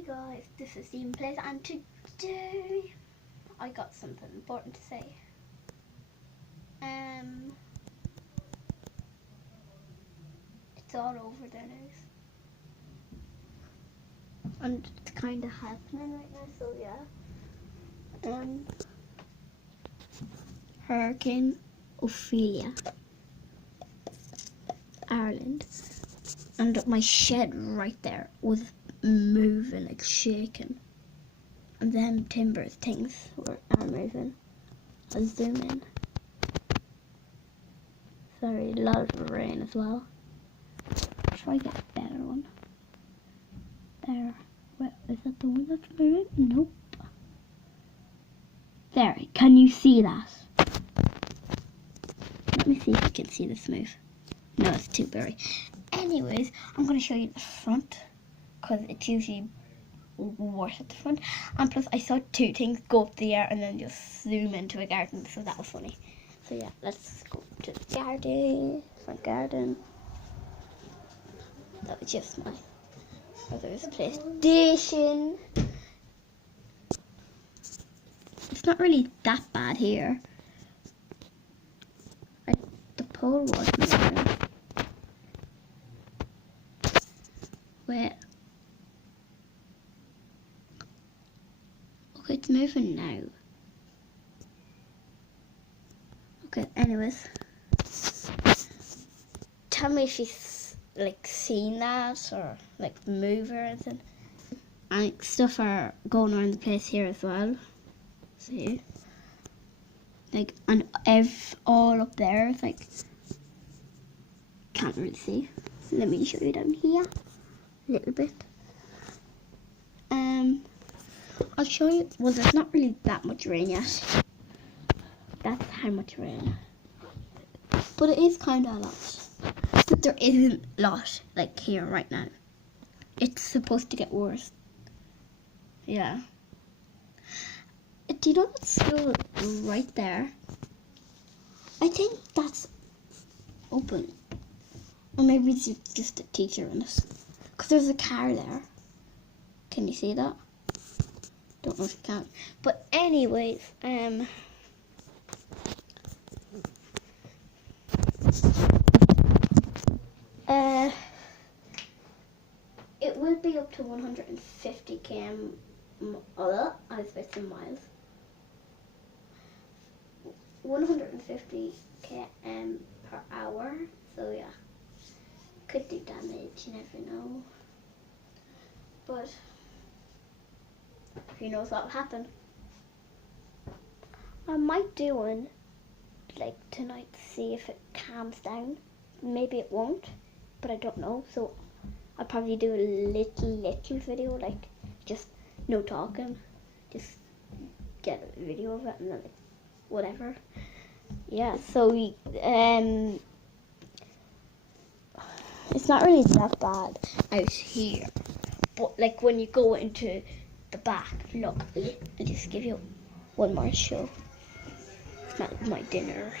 Hey guys, this is Steven Plays, and today I got something important to say. It's all over the news, and it's kind of happening right now. So yeah, Hurricane Ophelia, Ireland, and my shed right there was moving, like shaking, and then timber things are moving. I'll zoom in. Sorry, a lot of rain as well. Try to get a better one. There. Wait, is that the one that's moving? Nope. There, can you see that? Let me see if you can see this move. No, it's too blurry. Anyways, I'm going to show you the front, because it's usually worse at the front. And plus, I saw two things go up the air and then just zoom into a garden, so that was funny. So yeah, let's go to the garden, front garden. That was just my brother's PlayStation. It's not really that bad here. The pole was moving. Wait. Okay, it's moving now. Okay, anyways. Tell me if you've like seen that or like move or anything. And stuff are going around the place here as well. See? Like, and all up there, it's like, can't really see. Let me show you down here a little bit. I'll show you. Well, there's not really that much rain yet. That's how much rain. But it is kind of a lot. But there isn't a lot, like here right now. It's supposed to get worse. Yeah. Do you know that school right there? I think that's open. Or maybe it's just a teacher in it. Because there's a car there. Can you see that? Don't know if you can. But anyways, it will be up to 150 km. I was about to say miles. 150 km per hour. So yeah, could do damage. You never know. But who knows what will happen? I might do one like tonight to see if it calms down. Maybe it won't, but I don't know. So I'll probably do a little video, like just no talking, just get a video of it and then like, whatever. Yeah, so we it's not really that bad out here, but like when you go into the back, look, I'll just give you one more show. It's my dinner.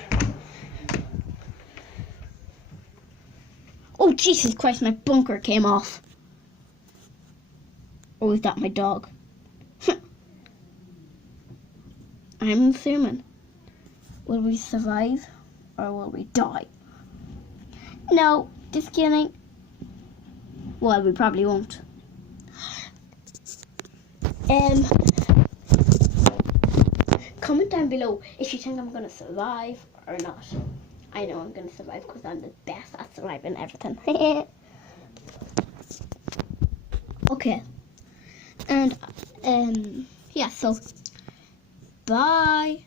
Oh Jesus Christ, my bunker came off. Or is that my dog? I'm assuming. Will we survive or will we die? No, just kidding. Well, we probably won't. Comment down below if you think I'm gonna survive or not. I know I'm gonna survive because I'm the best at surviving everything. Okay. And yeah, so bye.